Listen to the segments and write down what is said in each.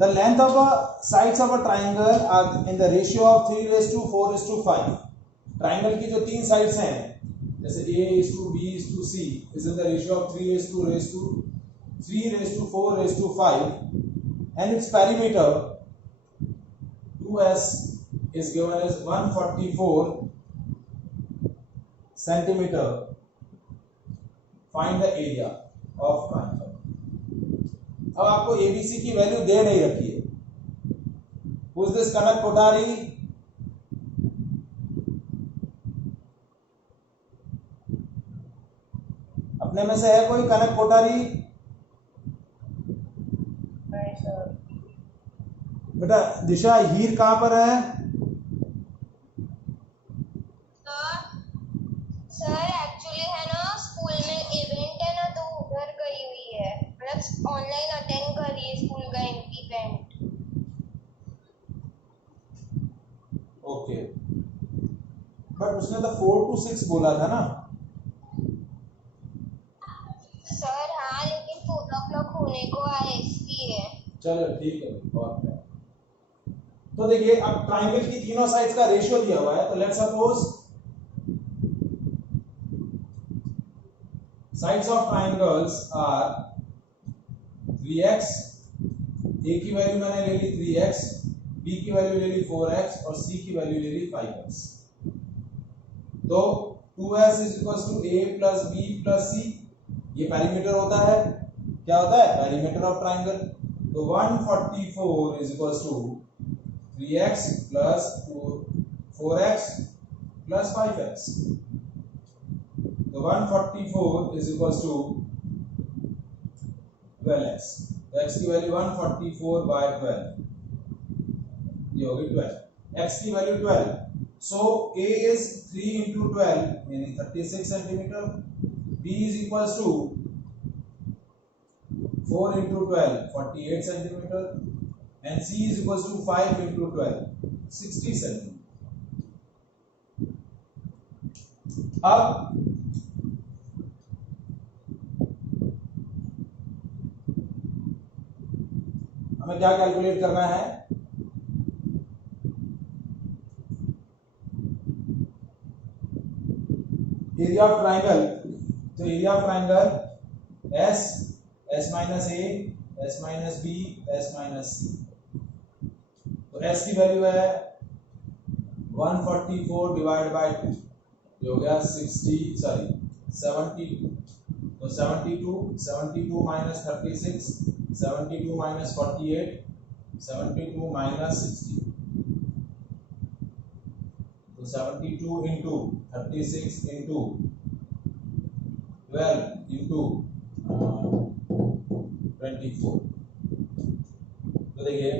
The length of a sides of a triangle are in the ratio of 3:4:5. Triangle की जो तीन sides हैं जैसे A:B:C is in the ratio of 3:4:5 and its perimeter 2s is given as 144 centimeter. Find the area of triangle. अब आपको ABC की value दे नहीं रखी है. Who's this Kanak Kothari? अपने में से है कोई कनक कोठारी? नहीं सर. बेटा दिशा हीर कहां पर है? सर एक्चुअली है ना स्कूल में इवेंट है ना तो उधर गई हुई है, मतलब ऑनलाइन अटेंड कर रही है स्कूल का इवेंट. ओके बट उसने तो 4 to 6 बोला था ना सर. हाँ लेकिन 4 o'clock होने को आए इसलिए. चलो ठीक है और क्या. तो देखिए अब ट्राइंगल की तीनों साइड्स का रेशियो दिया हुआ है तो let's suppose sides of triangles are 3x. a की वैल्यू मैंने ले ली 3x, b की वैल्यू ले ली 4x और c की वैल्यू ले ली 5x. तो 2s is equals to a plus b plus c. ये पेरीमीटर होता है. क्या होता है? Perimeter of triangle. तो 144 is equals to 3x plus 4x plus 5x. तो 144 is equals to 12x. तो x की वैल्यू 144 by 12 ये होगी 12. x की value 12. So a is 3 into 12 यानी 36 centimeter. b is equals to 4 into 12 48 centimeter and c is equals to 5 into 12 60 centimeter. अब हमें क्या कैलकुलेट करना है? Area of triangle. तो area of triangle s minus a, s minus b, s minus c. तो s की value है 144 divide by 2 जो हो गया 72. तो 72 minus 36, 72 minus 48, 72 minus 60. तो 72 into 36 into 12 into 24. तो देखिए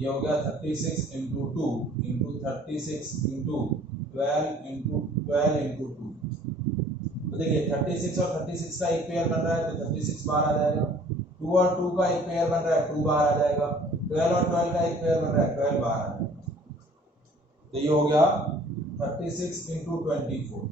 ये हो गया 36 into 2 into 36 into 12 into 12 into 2. तो देखिए 36 और 36 का एक पेयर बन रहा है तो 36 बाहर आ जाएगा. 2 और 2 का एक पेयर बन रहा है 2 बाहर आ जाएगा. 12 और 12 का एक पेयर बन रहा है 12 बाहर आ जाएगा. तो ये हो गया 36 into 24.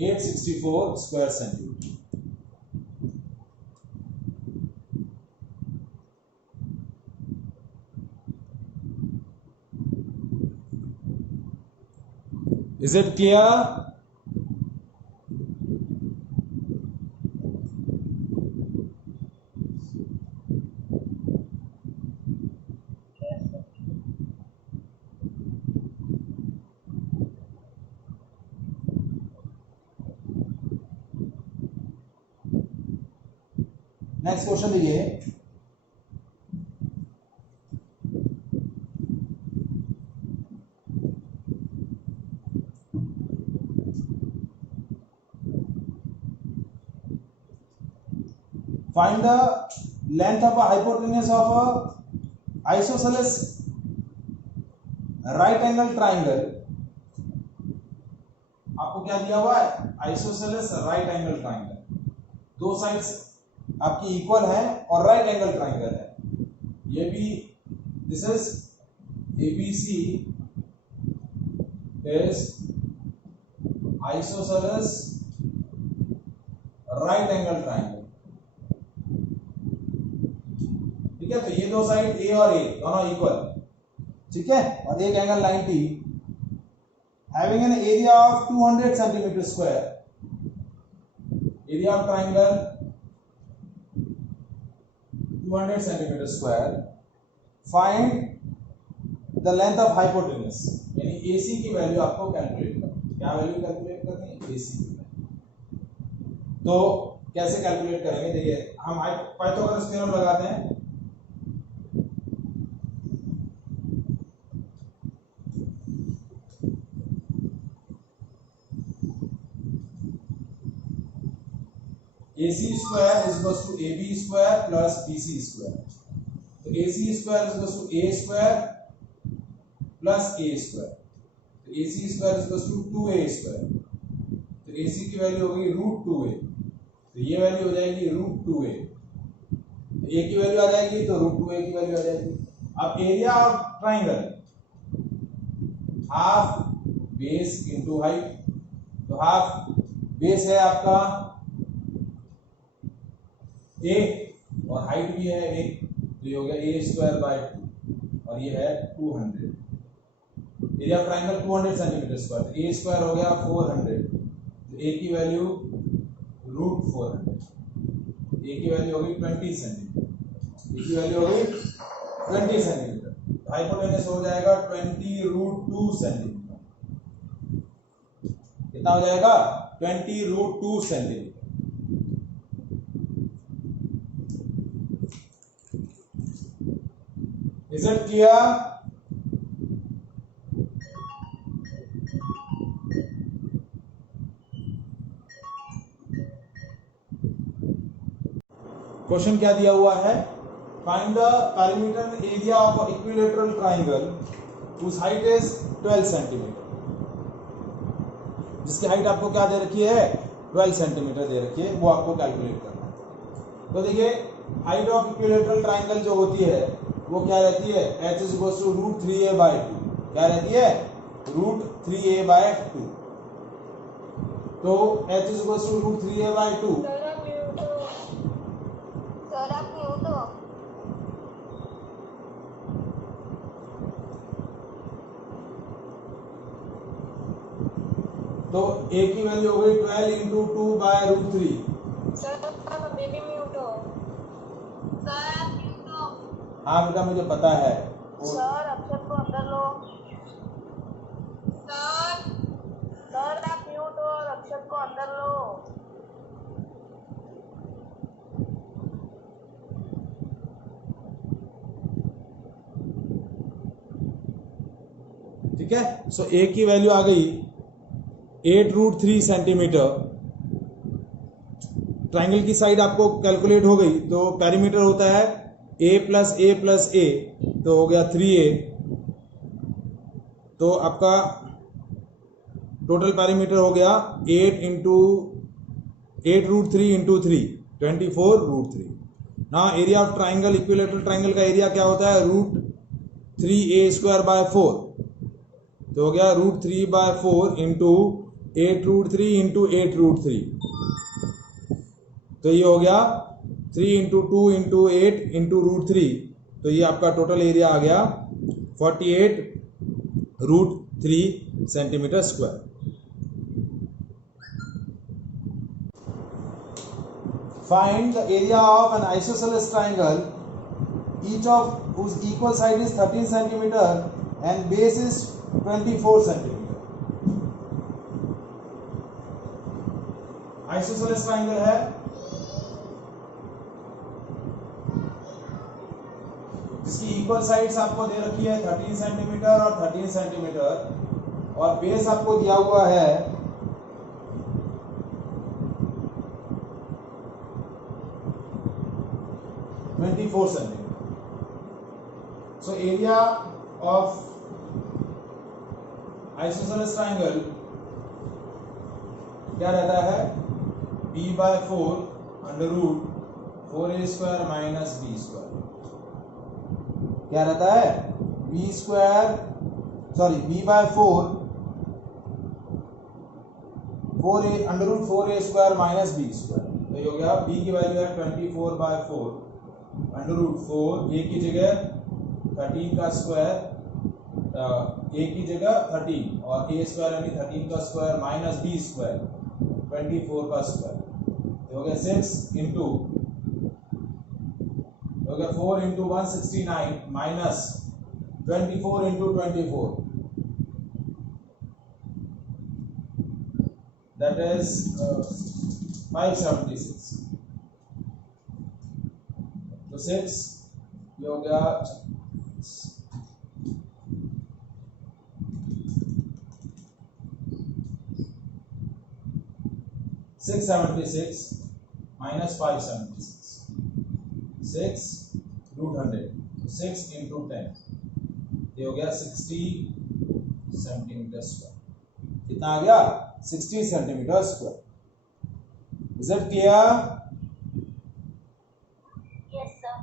$864 square centimeter. Is it clear? Next question देखिए. Find the length of a hypotenuse of a isosceles right angle triangle. आपको क्या दिया हुआ है? isosceles right angle triangle. दो साइड्स आपकी इक्वल है और राइट एंगल ट्राइंगल है, ये भी this is ABC is isosceles right angle triangle. ठीक है, तो ये दो साइड A और A दोनों इक्वल, ठीक है, और एक angle 90, having an area of 200 centimetre square, area of triangle 200 centimetre square, find the length of hypotenuse, यानी AC की वैल्यू आपको कैलकुलेट करनी है। क्या वैल्यू कैलकुलेट करनी है? AC की वैल्यू। तो कैसे कैलकुलेट करेंगे? देखिए, हम पाइथागोरस थ्योरम लगाते हैं। AC square is equals to AB square plus BC square. तो AC square is equals to A square plus A square. तो AC square is equals to 2A square. तो AC की value होगी √2A, तो ये value हो जाएगी √2A। तो A की वैल्यू आ जाएगी तो √2A की वैल्यू आ जाएगी। अब area of triangle half base into height, तो हाफ बेस है आपका A और हाइट भी है A, तो ये हो गया A स्क्वायर बाय 2 और ये है 200। Area of triangle 200 centimetre square, तो A स्क्वायर हो गया 400, तो A की वैल्यू √400, A की वैल्यू होगी 20 सेंटीमीटर, A की वैल्यू होगी 20 सेंटीमीटर, तो हाइपोटेन्यूज हो जाएगा 20√2 सेंटीमीटर। कितना हो जाएगा? 20√2 centimetre. Is it clear? Question क्या दिया हुआ है? Find the perimeter area of equilateral triangle whose height is 12 centimetre, जिसकी हाइट आपको क्या दे रखी है? 12 सेंटीमीटर दे रखी है, वो आपको कैलकुलेट करना है। तो देखिए, हाइट ऑफ इक्विलैटरल ट्राइंगल जो होती है वो क्या रहती है? h is equals to √3a by 2, क्या रहती है? √3a by 2। तो h is equals to √3a by 2। Sir आप म्यूट हो। सर आप म्यूट हो। तो a की वैल्यू हो गई 12 इंटू 2 बाय √3। सर आप अभी भी म्यूट हो। सर आप म्यूट हो। हाँ बेटा, मुझे पता है। सर अक्षर को अंदर लो। सर सर आप म्यूट हो और अक्षर को अंदर लो। ठीक है, सो a की वैल्यू आ गई 8√3 सेंटीमीटर। ट्राइंगल की साइड आपको कैलकुलेट हो गई, तो पेरीमीटर होता है a plus a plus a, तो हो गया 3a। तो आपका टोटल पेरीमीटर हो गया 8√3 इंटू 3, 24√3। ना area of triangle, equilateral triangle का एरिया क्या होता है? √3a स्क्वायर बाय 4, तो हो गया √3 बाय 4 इंटू 8√3 इंटू 8√3, तो ये हो गया 3 इंटू 2 इंटू 8 इंटू √3, तो ये आपका टोटल एरिया आ गया 48√3 centimetre square. Find the area of an isosceles triangle, each of whose equal side is 13 centimeter and base is 24 centimeter. Isosceles triangle है जिसकी इक्वल साइड्स आपको दे रखी है 13 सेंटीमीटर और 13 सेंटीमीटर, और बेस आपको दिया हुआ है 24 centimetre. So area of isosceles triangle क्या रहता है? b/4 under root 4a² minus b²। क्या रहता है b/4 4a under root 4a² minus b²। तो ये हो गया b की वैल्यू है 24/4 अंडर रूट 4 a की जगह 13 का स्क्वायर a की जगह 13 और a² यानी 13 का स्क्वायर माइनस b² 24 का स्क्वायर। तो हो गया 6 इंटू हो गया 4 into 169 minus 24 into 24 that is 576। तो 6 ये हो गया 676 minus 576 6 रूट 100 6 इंटू 10 ये हो गया 60 सेंटीमीटर स्क्वायर। कितना आ गया 60 centimetre square. Is it clear? Yes sir.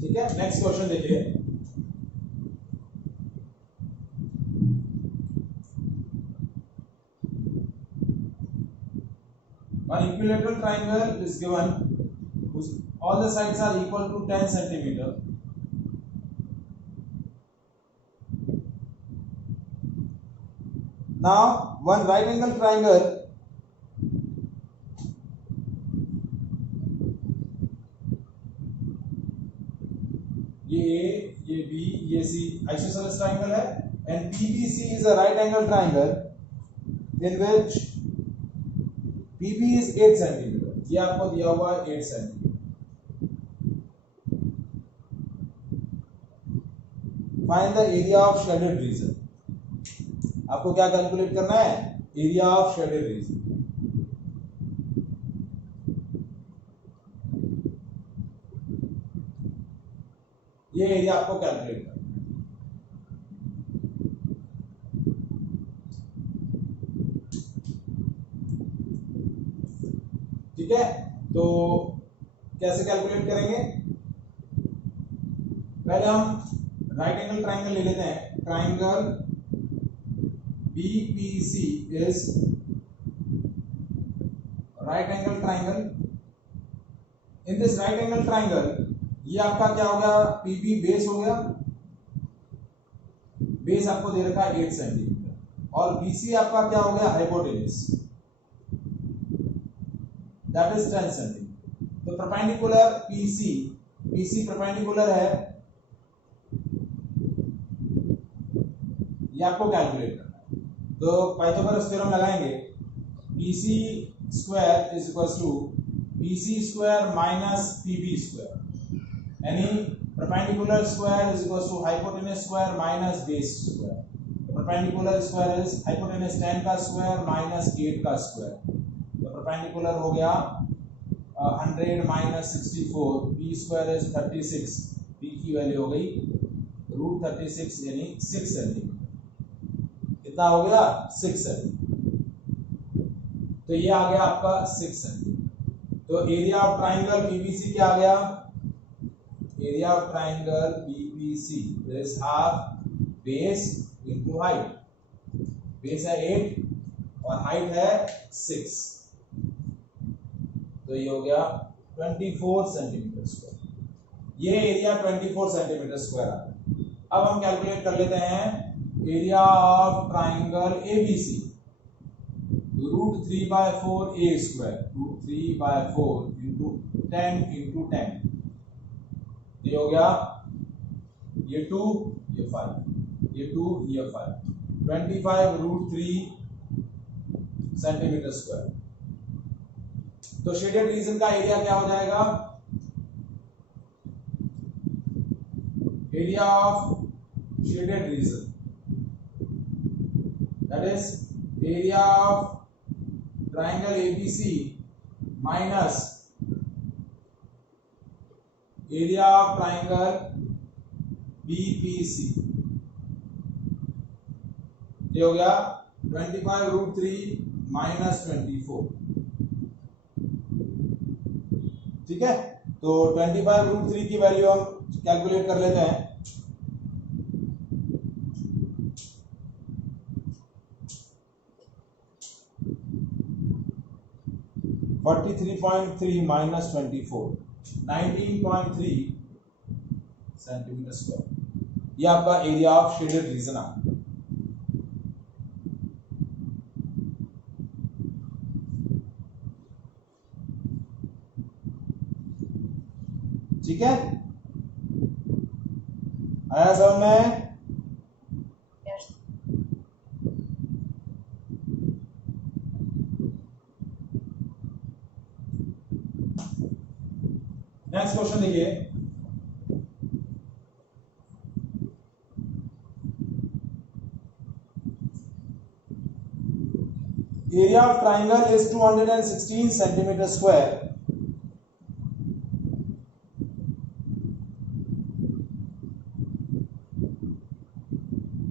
ठीक है, नेक्स्ट क्वेश्चन देखिए। An equilateral triangle is given whose all the sides are equal to 10 centimeter. Now one right angle triangle ये A, ये B, ये C isosceles triangle है and PBC is a right angle triangle in which PB is 8 centimetre. ये आपको दिया हुआ है 8 centimetre. Find the area of shaded region. आपको क्या कैलकुलेट करना है? Area of shaded region. ये एरिया आपको कैलकुलेट करना है। ठीक है, तो कैसे कैलकुलेट करेंगे? पहले हम राइट एंगल ट्राइंगल ले लेते हैं। Triangle BPC is right angle triangle. In this right angle triangle ये आपका क्या हो गया? PB बेस हो गया। बेस आपको दे रखा है 8 सेंटीमीटर और BC आपका क्या हो गया? Hypotenuse, that is 10 centimetre. तो परपेंडिकुलर PC परपेंडिकुलर है, ये आपको कैलकुलेट करना है। तो पाइथागोरस थ्योरम लगाएंगे। PC square is equal to BC square minus PB square, यानी perpendicular square is equal to hypotenuse square minus base square. Perpendicular square is hypotenuse 10 का स्क्वायर माइनस 8 का स्क्वायर। तो परपेंडिकुलर हो गया 100 minus 64, B square is 36, B की value हो गई root 36 यानी 6 सेंटीमीटर। कितना हो गया? 6 सेंटीमीटर। तो ये आ गया आपका 6 सेंटीमीटर। तो एरिया ऑफ ट्राइंगल PBC क्या आ गया? Area of triangle PBC is half base into height. Base है 8 और हाइट है 6, तो ये हो गया 24 सेंटीमीटर स्क्वायर। ये एरिया 24 सेंटीमीटर स्क्वायर आ गया। अब हम कैलकुलेट कर लेते हैं area of triangle ABC। Root 3/4 A square, root 3/4 into 10 into 10, ये हो गया ये 2 ये 5, ये 2 ये 5, 25 रूट 3 सेंटीमीटर स्क्वायर। तो शेडेड रीजन का एरिया क्या हो जाएगा? Area of shaded region that is area of triangle ABC minus area of triangle BPC। ये हो गया 25√3 माइनस 24। ठीक है, तो 25√3 की वैल्यू हम कैलकुलेट कर लेते हैं। (43.3 माइनस 24) 19.3 सेंटीमीटर स्क्वायर। ये आपका एरिया ऑफ शेडेड रीजन आ। ठीक है, आया समझ में? Yes. नेक्स्ट क्वेश्चन देखिए, area of triangle is 216 centimeter square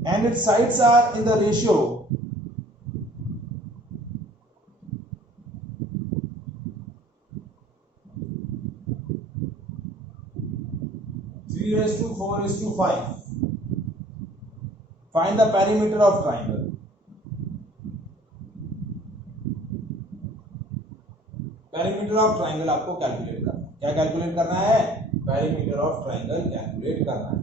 and its sides are in the ratio 3:4:5. Find the perimeter of triangle. Perimeter of triangle आपको calculate करना है। क्या कैलकुलेट करना है? पेरीमीटर ऑफ ट्राइंगल कैलकुलेट करना है।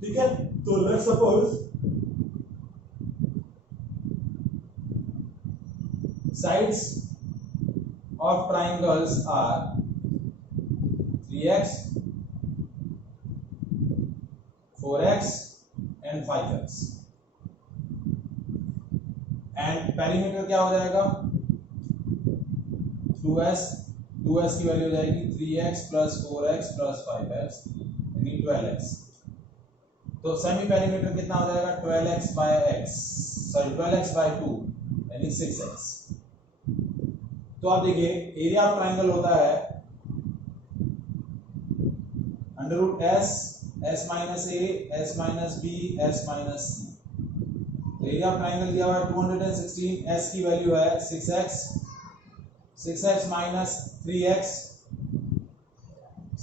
ठीक है, तो let's suppose sides of triangles are 3x, 4x and 5x and perimeter क्या हो जाएगा? 2s की वैल्यू हो जाएगी 3x plus 4x plus 5x यानी 12x। तो सेमी पेरीमीटर कितना हो जाएगा? 12x by x, sorry 12x by 2 यानी 6x। तो आप देखिए एरिया ऑफ ट्राइंगल होता है under root s, s minus a, s minus b, s minus c। तो एरिया ऑफ ट्राइंगल दिया हुआ है 216, s की वैल्यू है 6x, 6x minus 3x,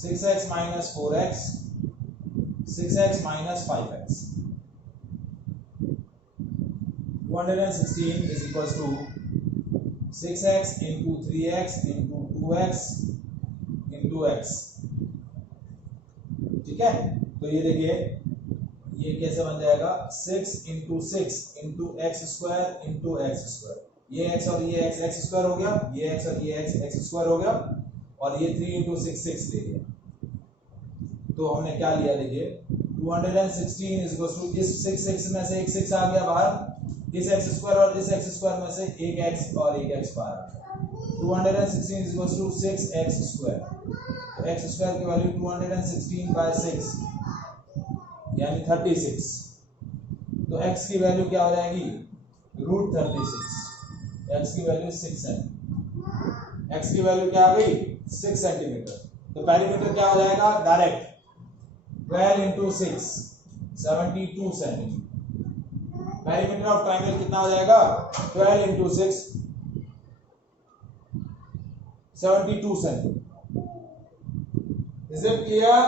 6x minus 4x, 6x minus 5x। 216 is equals to 6x into 3x into 2x into x। ठीक है, तो ये देखिए ये कैसे बन जाएगा? 6 into 6 into x square into x square. ये x और ये x स्क्वायर हो गया, ये x और ये x स्क्वायर हो गया और ये 3 into 6 6 ले लिया। तो हमने क्या लिया? देखिए 216 is equals to इस 6 में से एक 6 आ गया बाहर, इस x स्क्वायर और इस x स्क्वायर में से एक x और एक x बाहर आ गया। 216 is equals to 6x square. तो x स्क्वायर की वैल्यू 216 by 6 यानी 36। तो x की वैल्यू क्या हो जाएगी? √36। x की वैल्यू 6 है, x की वैल्यू क्या आ गई? 6 सेंटीमीटर। तो पेरीमीटर क्या हो जाएगा? Direct 12 into 6 72 centimetre. Perimeter of triangle कितना हो जाएगा? 12 into 6 72 centimetre. Is it clear?